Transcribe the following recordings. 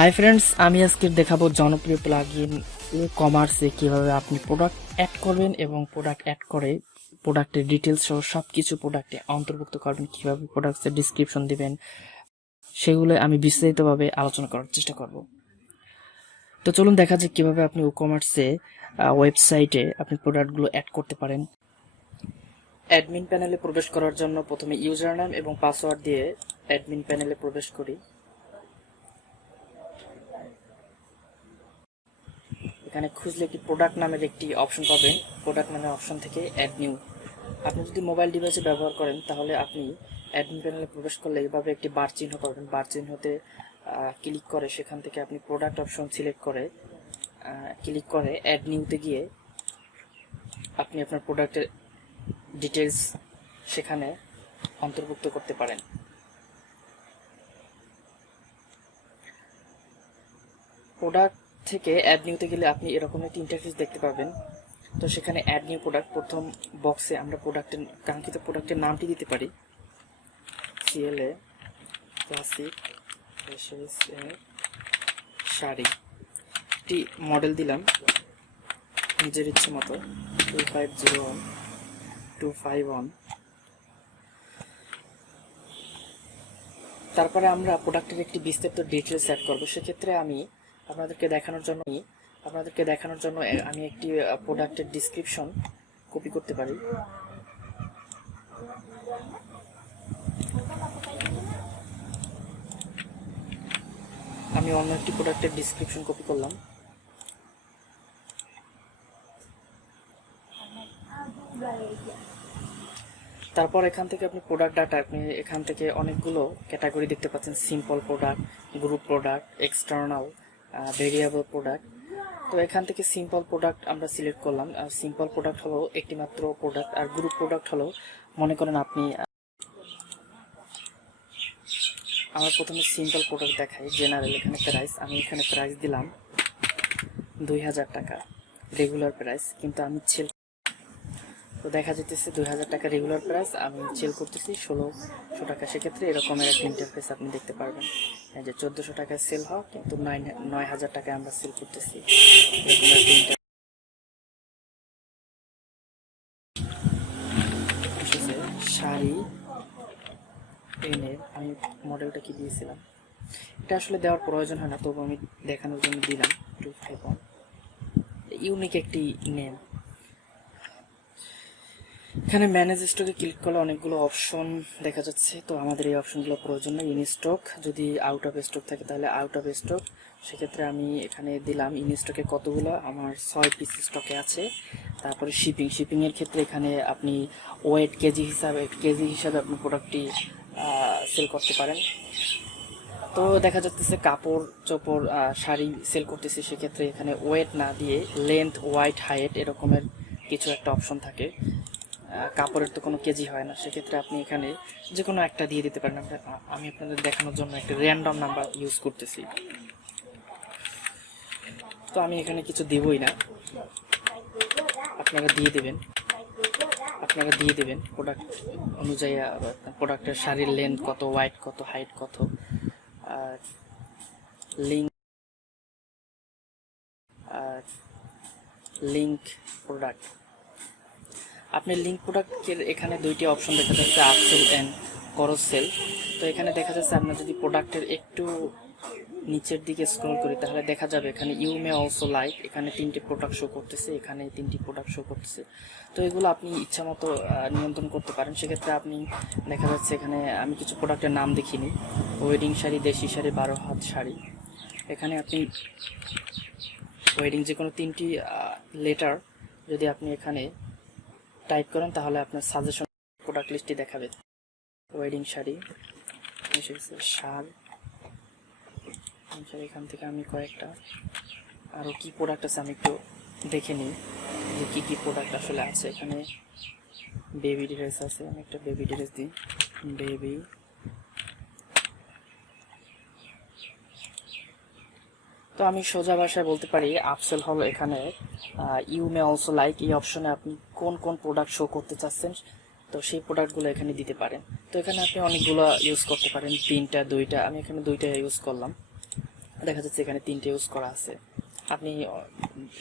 Hi friends, আমি আজকে দেখাবো জনপ্রিয় প্লাগইন WooCommerce কিভাবে আপনি প্রোডাক্ট অ্যাড করবেন এবং প্রোডাক্ট অ্যাড করে প্রোডাক্টের ডিটেলস সহ সবকিছু প্রোডাক্টে অন্তর্ভুক্ত করবেন, কিভাবে প্রোডাক্টের ডেসক্রিপশন দিবেন সেগুলো আমি বিস্তারিতভাবে আলোচনা করার চেষ্টা করব। তো চলুন দেখা যাক কিভাবে আপনি WooCommerce ওয়েবসাইটে আপনি প্রোডাক্টগুলো অ্যাড করতে পারেন। অ্যাডমিন প্যানেলে প্রবেশ করার জন্য প্রথমে ইউজার নেম এবং পাসওয়ার্ড দিয়ে অ্যাডমিন প্যানেলে প্রবেশ করি। এখানে খুঁজলে একটি প্রোডাক্ট নামের একটি অপশন পাবেন। প্রোডাক্ট নামের অপশন থেকে অ্যাড নিউ। আপনি যদি মোবাইল ডিভাইসে ব্যবহার করেন তাহলে আপনি অ্যাডমিন প্যানেলে প্রবেশ করলে এইভাবে একটি বার চিহ্ন পাবেন। বার চিহ্নতে ক্লিক করে সেখান থেকে আপনি প্রোডাক্ট অপশন সিলেক্ট করে ক্লিক করে অ্যাড নিউতে গিয়ে আপনি আপনার প্রোডাক্টের ডিটেলস সেখানে অন্তর্ভুক্ত করতে পারেন। প্রোডাক্ট থেকে অ্যাড নিউতে গেলে আপনি এরকম একটি ইন্টারফেস দেখতে পাবেন। তো সেখানে অ্যাড নিউ প্রোডাক্ট প্রথম বক্সে আমরা প্রোডাক্টের কাঙ্ক্ষিত প্রোডাক্টের নামটি দিতে পারি। CLA ক্লাসিক শাড়ি একটি মডেল দিলাম নিজের ইচ্ছে মতো 2501251। তারপরে আমরা প্রোডাক্টের একটি বিস্তারিত ডিটেলস অ্যাড করব। সেক্ষেত্রে আমি আপনাদেরকে দেখানোর জন্য আমি একটি প্রোডাক্টের ডিসক্রিপশন কপি করতে পারি। আমি অন্য একটি প্রোডাক্টের ডিসক্রিপশন কপি করলাম। তারপর এখান থেকে আপনি প্রোডাক্ট ডাটা, আপনি এখান থেকে অনেকগুলো ক্যাটাগরি দেখতে পাচ্ছেন। Simple product, group product, external, variable product. তো এখান থেকে সিম্পল প্রোডাক্ট আমরা সিলেক্ট করলাম। সিম্পল প্রোডাক্ট হলো একটি মাত্র প্রোডাক্ট, আর গ্রুপ প্রোডাক্ট হলো মনে করেন আপনি, আমার প্রথমে সিম্পল প্রোডাক্ট দেখাই। জেনারেল, এখানে প্রাইস, আমি এখানে প্রাইস দিলাম 2000 টাকা রেগুলার প্রাইস, কিন্তু আমি সেল, তো দেখা যেতেছে 2000 টাকা রেগুলার প্রাইস, আমি সেল করতেছি 1600 টাকা। সেক্ষেত্রে এরকমের একটা ইন্টারফেস আপনি দেখতে পারবেন যে 1400 টাকায় সেল হয়, কিন্তু 9000 টাকায় আমরা সেল করতেছি। শাড়ি এনে আমি মডেলটা কি দিয়েছিলাম, এটা আসলে দেওয়ার প্রয়োজন হয় না, তবু আমি দেখানোর জন্য দিলাম 251। ইউনিক একটি নেম। এখানে ম্যানেজ স্টকে ক্লিক করলে অনেকগুলো অপশন দেখা যাচ্ছে, তো আমাদের এই অপশনগুলো প্রয়োজন নেই। ইন স্টক, যদি আউট অফ স্টক থাকে তাহলে আউট অফ স্টক। সেক্ষেত্রে আমি এখানে দিলাম ইন স্টকে কতগুলো, আমার 6 পিস স্টকে আছে। তারপরে শিপিংয়ের ক্ষেত্রে এখানে আপনি ওয়েট কেজি হিসাবে আপনি প্রোডাক্টটি সেল করতে পারেন। তো দেখা যাচ্ছে কাপড় চোপড় শাড়ি সেল করতেছি, সেক্ষেত্রে এখানে ওয়েট না দিয়ে লেন্থ, ওয়াইড, হাইট এরকমের কিছু একটা অপশন থাকে। কাপড়ের তো কোনো কেজি হয় না, সেক্ষেত্রে আপনি এখানে যে কোনো একটা দিয়ে দিতে পারেন। আমি আপনাদের দেখানোর জন্য একটা র্যান্ডম নাম্বার ইউজ করতেছি, তো আমি এখানে কিছু দেবই না, আপনারা দিয়ে দেবেন প্রোডাক্ট অনুযায়ী। প্রোডাক্টের শাড়ির লেন্থ কত, ওয়াইড কত, হাইট কত, আর লিঙ্ক প্রোডাক্ট। আপনি লিঙ্ক প্রোডাক্টের এখানে দুইটি অপশন দেখা যাচ্ছে, আপসেল অ্যান্ড ক্রস সেল। তো এখানে দেখা যাচ্ছে আমরা যদি প্রোডাক্টের একটু নিচের দিকে স্ক্রল করি তাহলে দেখা যাবে এখানে ইউ মে অলসো লাইক, এখানে 3টি প্রোডাক্ট শো করতেছে, এখানে 3টি প্রোডাক্ট শো করতেছে। তো এগুলো আপনি ইচ্ছা মতো নিয়ন্ত্রণ করতে পারেন। সেক্ষেত্রে আপনি দেখা যাচ্ছে এখানে আমি কিছু প্রোডাক্টের নাম দেখিনি। ওয়েডিং শাড়ি, দেশি শাড়ি, 12 হাত শাড়ি। এখানে আপনি ওয়েডিং যে কোনো 3টি লেটার যদি আপনি এখানে টাইপ করেন তাহলে আপনার সাজেশন প্রোডাক্ট লিস্টটি দেখাবে। ওয়েডিং শাড়ি, শাল, এখান থেকে আমি কয়েকটা আরও কি প্রোডাক্ট আছে আমি একটু দেখে নিই যে কী কী প্রোডাক্ট আসলে আছে। এখানে বেবি ড্রেস আছে, আমি একটা বেবি ড্রেস দিই, বেবি। তো আমি সোজা ভাষায় বলতে পারি আপসেল হলো এখানে ইউ মে অলসো লাইক, এই অপশনে আপনি কোন কোন প্রোডাক্ট শো করতে চাচ্ছেন, তো সেই প্রোডাক্টগুলো এখানে দিতে পারেন। তো এখানে আপনি অনেকগুলো ইউজ করতে পারেন, 3টা 2টা, আমি এখানে 2টা ইউজ করলাম। দেখা যাচ্ছে এখানে 3টে ইউজ করা আছে। আপনি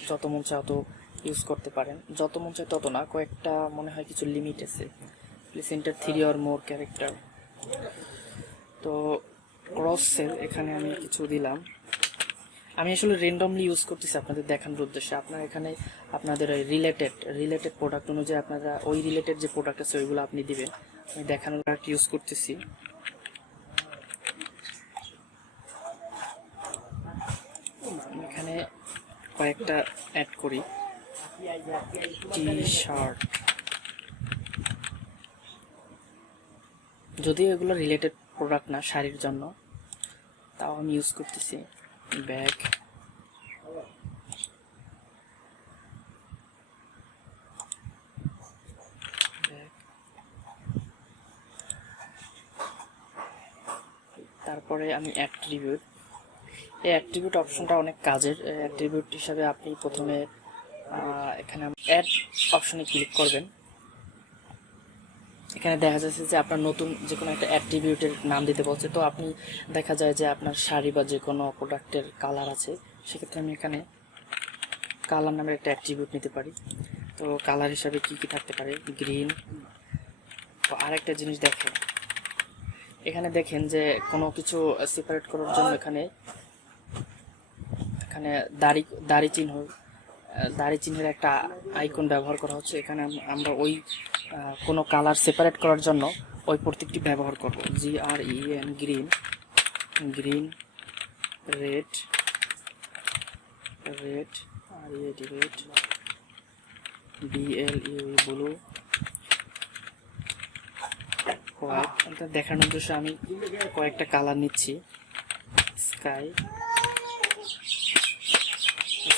যত মন চায় তত ইউজ করতে পারেন, যত মন চায় তত না, কয়েকটা মনে হয় কিছু লিমিট আছে। Please enter 3 or more character. তো ক্রস সেল এখানে আমি কিছু দিলাম। আমি আসলে র্যান্ডমলি ইউজ করতেছি আপনাদের দেখানোর উদ্দেশ্যে। আপনার এখানে আপনাদের ওই রিলেটেড প্রোডাক্ট অনুযায়ী আপনারা ওই রিলেটেড যে প্রোডাক্ট আছে ওইগুলো আপনি দিবেন। আমি দেখানোর প্রোডাক্ট ইউজ করতেছি। এখানে কয়েকটা অ্যাড করি। টি শার্ট, যদিও এগুলো রিলেটেড প্রোডাক্ট না শাড়ির জন্য, তাও আমি ইউজ করতেছি। ব্যাগ, তারপরে আমি অ্যাট্রিবিউট। এই অ্যাট্রিবিউট অপশনটা অনেক কাজের। অ্যাট্রিবিউট হিসাবে আপনি প্রথমে এখানে অ্যাড অপশনে ক্লিক করবেন। এখানে দেখা যাচ্ছে যে আপনার নতুন যে কোনো একটা অ্যাট্রিবিউটের নাম দিতে বলছে। তো আপনি দেখা যায় যে আপনার শাড়ি বা যে কোনো প্রোডাক্টের কালার আছে, সেক্ষেত্রে আমি এখানে কালার নামের একটা অ্যাট্রিবিউট নিতে পারি। তো কালার হিসাবে কি কি থাকতে পারে, গ্রিন। তো আরেকটা জিনিস দেখেন, এখানে দেখেন যে কোনো কিছু সেপারেট করার জন্য এখানে দাড়ি চিহ্নের একটা আইকন ব্যবহার করা হচ্ছে। এখানে আমরা ওই কোনো কালার সেপারেট করার জন্য ওই প্রত্যেকটি ব্যবহার করব। GREN, green, green, red, red, RED, red, BLUE, blue, white. দেখানোর উদ্দেশ্যে আমি কয়েকটা কালার নিচ্ছি। Sky,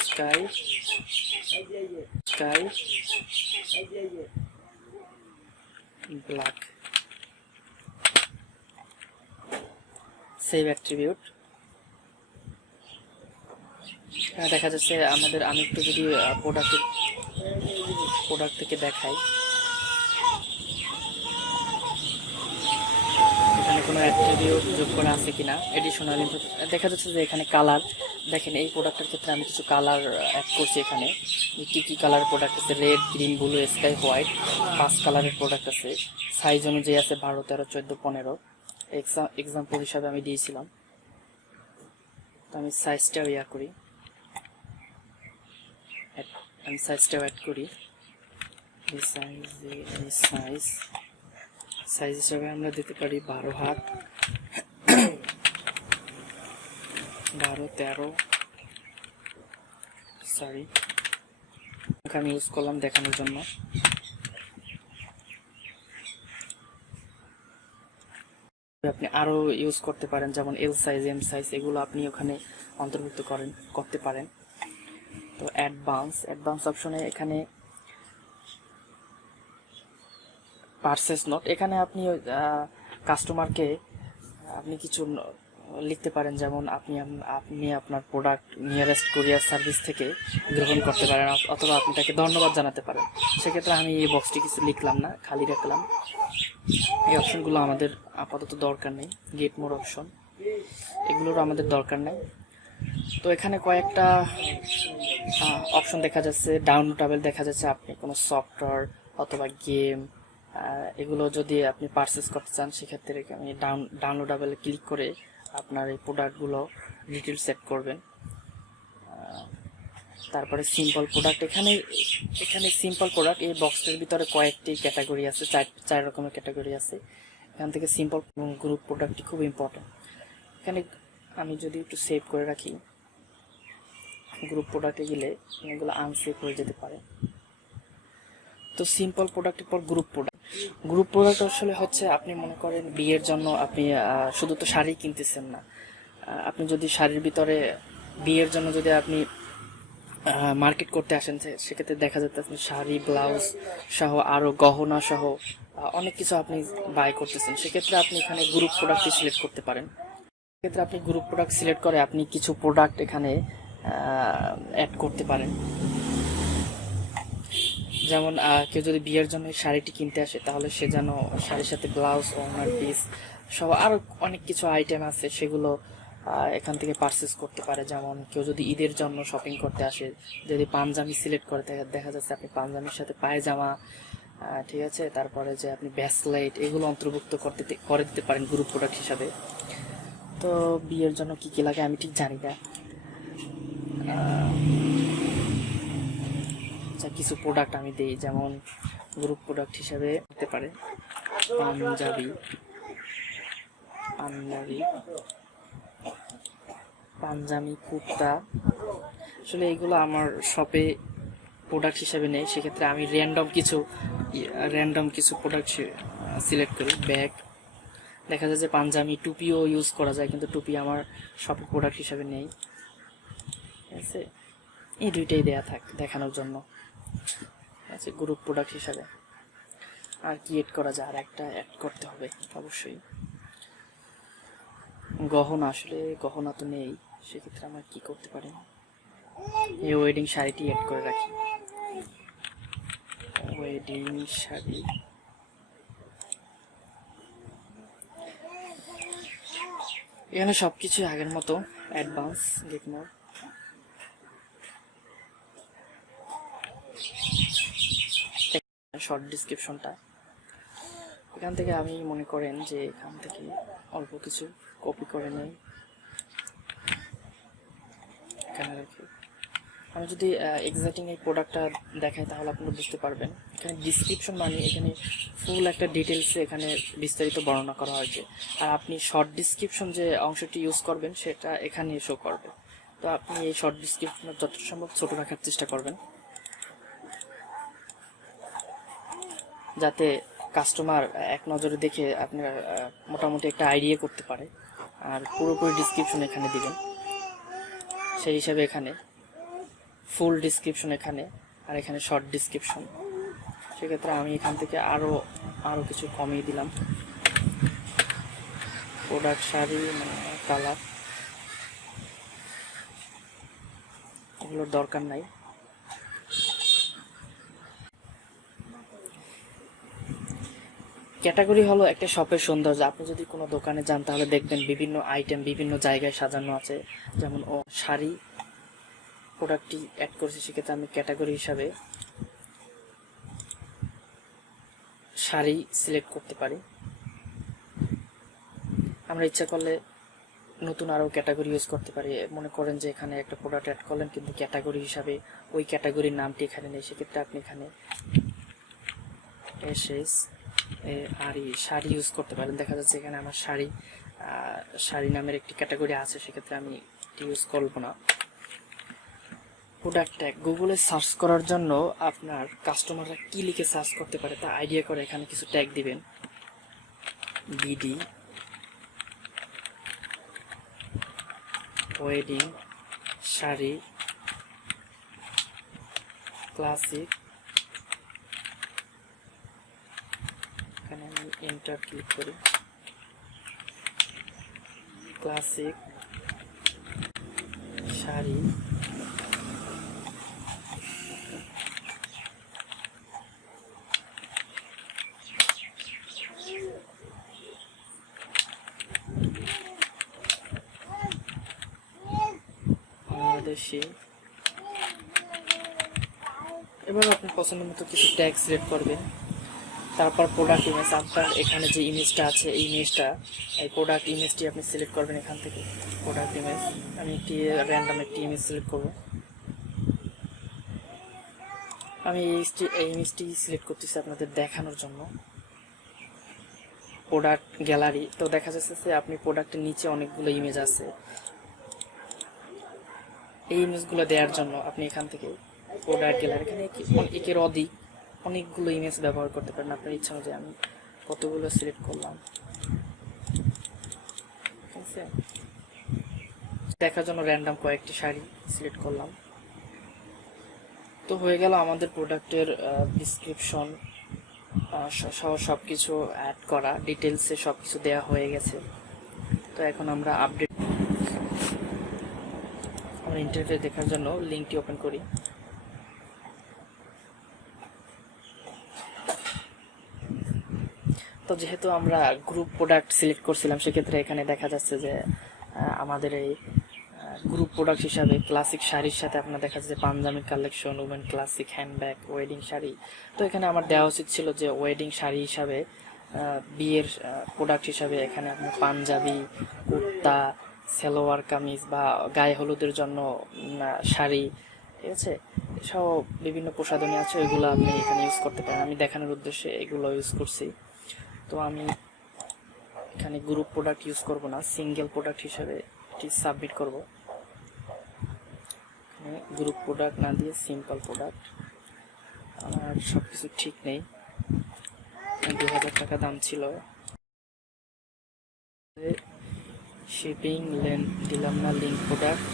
sky, sky, black. Save attribute. দেখা যাচ্ছে আমি একটু যদি প্রোডাক্ট থেকে দেখাই, এখানে কোনো অ্যাট্রিবিউট যোগ করা আছে কিনা, এডিশনাল দেখা যাচ্ছে যে এখানে কালার দেখেন। এই প্রোডাক্টের ক্ষেত্রে আমি কিছু কালার অ্যাড করছি। এখানে কি কালার প্রোডাক্ট আছে, red, green, blue, sky, white. 5 কালারের প্রোডাক্ট আছে। সাইজ অনুযায়ী আছে 12, 13, 14, 15। এক্সাম্পল হিসাবে আমি দিয়েছিলাম। তো আমি সাইজটাও করি, আমি সাইজটাও অ্যাড করি। সাইজ হিসাবে আমরা দিতে পারি 12 হাত, 12, 13, সরি আমি ইউজ করলাম দেখানোর জন্য। আপনি আরো ইউজ করতে পারেন, যেমন এল সাইজ, এম সাইজ, এগুলো আপনি ওখানে অন্তর্ভুক্ত করতে পারেন। তো অ্যাডভান্স অপশনে এখানে পারচেস নোট, এখানে আপনি কাস্টমারকে আপনি কিছু লিখতে পারেন, যেমন আপনি আপনার প্রোডাক্ট নিয়ারেস্ট কুরিয়ার সার্ভিস থেকে গ্রহণ করতে পারেন, অথবা আপনি তাকে ধন্যবাদ জানাতে পারেন। সেক্ষেত্রে আমি এই বক্সটি কিছু লিখলাম না, খালি রাখলাম। এই অপশনগুলো আমাদের আপাতত দরকার নেই। গেট মোর অপশন, এগুলোর আমাদের দরকার নেই। তো এখানে কয়েকটা অপশন দেখা যাচ্ছে। ডাউনলোডেবল দেখা যাচ্ছে, আপনি কোনো সফটওয়্যার অথবা গেম এগুলো যদি আপনি পারচেস করতে চান, সেক্ষেত্রে আমি ডাউনলোডেবলে ক্লিক করে আপনার এই প্রোডাক্টগুলো ডিটেল সেট করবেন। তারপরে সিম্পল প্রোডাক্ট, এখানে সিম্পল প্রোডাক্ট এই বক্সটার ভিতরে কয়েকটি ক্যাটাগরি আছে, 4 রকমের ক্যাটাগরি আছে। এখান থেকে সিম্পল এবং গ্রুপ প্রোডাক্টটি খুব ইম্পর্টেন্ট। এখানে আমি যদি একটু সেভ করে রাখি, গ্রুপ প্রোডাক্টে গেলে এগুলো আনসেভ হয়ে যেতে পারে। তো সিম্পল প্রোডাক্টের পর গ্রুপ প্রোডাক্ট আসলে হচ্ছে, আপনি মনে করেন বিয়ের জন্য আপনি শুধু তো শাড়ি কিনতেছেন না, আপনি যদি শাড়ির ভিতরে বিয়ের জন্য যদি আপনি মার্কেট করতে আসেন, সেক্ষেত্রে দেখা যাচ্ছে আপনি শাড়ি, ব্লাউজ সহ আরো গহনা সহ অনেক কিছু আপনি বাই করতেছেন। সেক্ষেত্রে আপনি এখানে গ্রুপ প্রোডাক্টটি সিলেক্ট করতে পারেন। সেক্ষেত্রে আপনি গ্রুপ প্রোডাক্ট সিলেক্ট করে আপনি কিছু প্রোডাক্ট এখানে অ্যাড করতে পারেন। যেমন কেউ যদি বিয়ের জন্য শাড়িটি কিনতে আসে, তাহলে সে যেন শাড়ির সাথে ব্লাউজ, ওড়নার পিস সহ আরো অনেক কিছু আইটেম আছে, সেগুলো এখান থেকে পারচেস করতে পারে। যেমন কেউ যদি ঈদের জন্য শপিং করতে আসে, যদি পাঞ্জাবি সিলেক্ট করে, দেখা যাচ্ছে আপনি পাঞ্জাবির সাথে পায়জামা, ঠিক আছে, তারপরে যে আপনি ব্রেসলেট, এগুলো অন্তর্ভুক্ত করে দিতে পারেন গ্রুপ প্রোডাক্ট হিসাবে। তো বিয়ের জন্য কি কি লাগে আমি ঠিক জানি না। কিছু প্রোডাক্ট আমি দিই, যেমন গ্রুপ প্রোডাক্ট হিসাবে হতে পারে পাঞ্জাবি, কুর্তা। আসলে এগুলো আমার শপে প্রোডাক্ট হিসাবে নেই, সেক্ষেত্রে আমি র্যান্ডম কিছু প্রোডাক্ট সিলেক্ট করি। ব্যাগ, দেখা যায় যে পাঞ্জাবি, টুপিও ইউজ করা যায়, কিন্তু টুপি আমার শপে প্রোডাক্ট হিসাবে নেই, ঠিক আছে। এই দুইটাই দেখানোর জন্য আছে গ্রুপ প্রোডাক্ট হিসাবে। আর কি এড করা যায়, আর একটা অ্যাড করতে হবে অবশ্যই, গহনা। আসলে গহনা তো নেই, সেক্ষেত্রে আমরা কি করতে পারি, এই ওয়েডিং শাড়িটি অ্যাড করে রাখি। ওয়েডিং শাড়ি, এখানে সবকিছু আগের মতো, অ্যাডভান্স, গেট মোর। শর্ট ডিসক্রিপশনটা এখান থেকে আমি মনে করেন যে এখান থেকে অল্প কিছু কপি করে নেই, এখানে রাখি। আমি যদি এক্সাক্টিং এই প্রোডাক্টটা দেখাই তাহলে আপনারা বুঝতে পারবেন। এখানে ডিসক্রিপশন মানে এখানে ফুল একটা ডিটেলসে এখানে বিস্তারিত বর্ণনা করা হয়েছে, আর আপনি শর্ট ডিসক্রিপশন যে অংশটি ইউজ করবেন সেটা এখানে শো করবে। তো আপনি এই শর্ট ডিসক্রিপশন যত সম্ভব ছোট রাখার চেষ্টা করবেন, যাতে কাস্টমার এক নজরে দেখে আপনার মোটামুটি একটা আইডিয়া করতে পারে। আর পুরোপুরি ডিসক্রিপশন এখানে দিবেন, সেই হিসাবে এখানে ফুল ডিসক্রিপশন এখানে, আর এখানে শর্ট ডিসক্রিপশন। সেক্ষেত্রে আমি এখান থেকে আরও কিছু কমিয়ে দিলাম। প্রোডাক্ট, শাড়ি, কালার, এগুলোর দরকার নাই। ক্যাটাগরি হলো একটা শপের সৌন্দর্য। আপনি যদি কোনো দোকানে যান তাহলে দেখবেন বিভিন্ন আইটেম বিভিন্ন জায়গায় সাজানো আছে। যেমন শাড়ি প্রোডাক্টটি অ্যাড করেছি, সেক্ষেত্রে আমি ক্যাটাগরি হিসাবে শাড়ি সিলেক্ট করতে পারি। আমরা ইচ্ছা করলে নতুন আরও ক্যাটাগরি ইউজ করতে পারি। মনে করেন যে এখানে একটা প্রোডাক্ট অ্যাড করলেন, কিন্তু ক্যাটাগরি হিসাবে ওই ক্যাটাগরির নামটি এখানে নেই, সেক্ষেত্রে আপনি এখানে শাড়ি ইউজ করতে পারেন। দেখা যাচ্ছে এখানে আমার শাড়ি নামের একটি ক্যাটাগরি আছে, সেক্ষেত্রে আমি এটি ইউজ করব না। প্রোডাক্ট ট্যাগ, গুগলে সার্চ করার জন্য আপনার কাস্টমাররা কি লিখে সার্চ করতে পারে তা আইডিয়া করে এখানে কিছু ট্যাগ দিবেন। বিডি, ওয়েডিং, শাড়ি, ক্লাসিক, এখানে আমি এন্টার ক্লিক করি। ক্লাসিক, শাড়ি, বাংলাদেশি। এবার আপনার পছন্দ মতো কিছু ট্যাগ সিলেক্ট করবেন। তারপর প্রোডাক্ট ইমেজ, আপনার এখানে যে ইমেজটা আছে এই প্রোডাক্ট ইমেজটি আপনি সিলেক্ট করবেন এখান থেকে। প্রোডাক্ট ইমেজ, আমি র্যান্ডম একটি ইমেজ সিলেক্ট করব। আমি এই ইমেজটি সিলেক্ট করতেছি আপনাদের দেখানোর জন্য। প্রোডাক্ট গ্যালারি, তো দেখা যাচ্ছে যে আপনি প্রোডাক্টের নিচে অনেকগুলো ইমেজ আছে। এই ইমেজগুলো দেওয়ার জন্য আপনি এখান থেকে প্রোডাক্ট গ্যালারি, এখানে একের অনেকগুলো ইমেজ ব্যবহার করতে পারেন আপনার ইচ্ছা অনুযায়ী। আমি কতগুলো সিলেক্ট করলাম, ঠিক আছে। দেখার জন্য র্যান্ডম কয়েকটি শাড়ি সিলেক্ট করলাম। তো হয়ে গেল আমাদের প্রোডাক্টের ডিসক্রিপশন সহ সব কিছু অ্যাড করা, ডিটেলসে সব কিছু দেওয়া হয়ে গেছে। তো এখন আমরা ইন্টারফেস দেখার জন্য লিঙ্কটি ওপেন করি। তো যেহেতু আমরা গ্রুপ প্রোডাক্ট সিলেক্ট করছিলাম, সেক্ষেত্রে এখানে দেখা যাচ্ছে যে আমাদের এই গ্রুপ প্রোডাক্ট হিসাবে ক্লাসিক শাড়ির সাথে আপনার দেখা যাচ্ছে Punjabi collection, women classic handbag, wedding sari. তো এখানে আমার দেওয়া উচিত ছিল যে ওয়েডিং শাড়ি হিসাবে বিয়ের প্রোডাক্ট হিসাবে এখানে আপনার পাঞ্জাবি, কুর্তা, সালোয়ার কামিজ বা গায়ে হলুদের জন্য শাড়ি, ঠিক আছে, এসব বিভিন্ন প্রসাধনী আছে, ওইগুলো আপনি এখানে ইউজ করতে পারেন। আমি দেখানোর উদ্দেশ্যে এগুলো ইউজ করছি। তো আমি এখানে গ্রুপ প্রোডাক্ট ইউজ করব না, সিঙ্গেল প্রোডাক্ট হিসাবে এটি সাবমিট করব। গ্রুপ প্রোডাক্ট না দিয়ে সিম্পল প্রোডাক্ট। আমার সব কিছু ঠিক নেই, 2000 টাকা দাম ছিল। শিপিং লেন দিলাম না, লিঙ্ক প্রোডাক্ট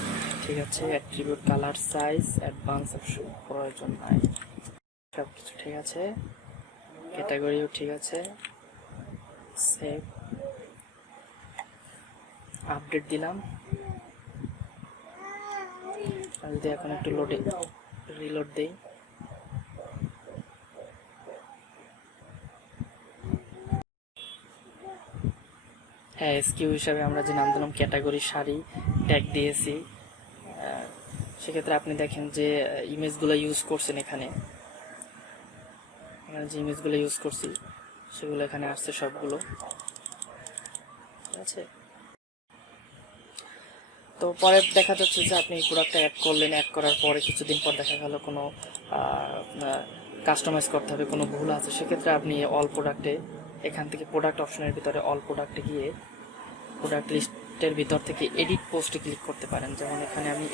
ঠিক আছে, attribute, colour, size, advance option প্রয়োজন নাই, সব কিছু ঠিক আছে, ক্যাটাগরিও ঠিক আছে, সেভ, আপডেট দিলাম। যদি এখন একটু রিলোড দেই, হ্যাঁ এসকিউ হিসাবে আমরা যে নাম দিলাম ক্যাটাগরি শাড়ি, ট্যাগ দিয়েছি। সেক্ষেত্রে আপনি দেখেন যে ইমেজগুলো ইউজ করছেন, এখানে যে ইমেজগুলো ইউজ করছি সেগুলো এখানে আসছে সবগুলো, ঠিক আছে। তো পরে দেখা যাচ্ছে যে আপনি এই প্রোডাক্টটা অ্যাড করলেন, অ্যাড করার পরে কিছুদিন পর দেখা গেল কোনো কাস্টমাইজ করতে হবে, কোনো ভুল আছে, সেক্ষেত্রে আপনি অল প্রোডাক্টে এখান থেকে প্রোডাক্ট অপশনের ভিতরে অল প্রোডাক্টে গিয়ে প্রোডাক্ট লিস্টের ভিতর থেকে এডিট পোস্টে ক্লিক করতে পারেন। যেমন এখানে আমি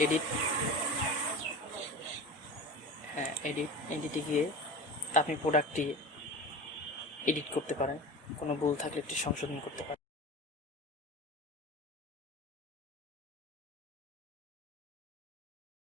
এডিটে গিয়ে আপনি প্রোডাক্টটি এডিট করতে পারেন, কোনো ভুল থাকলে একটি সংশোধন করতে পারেন।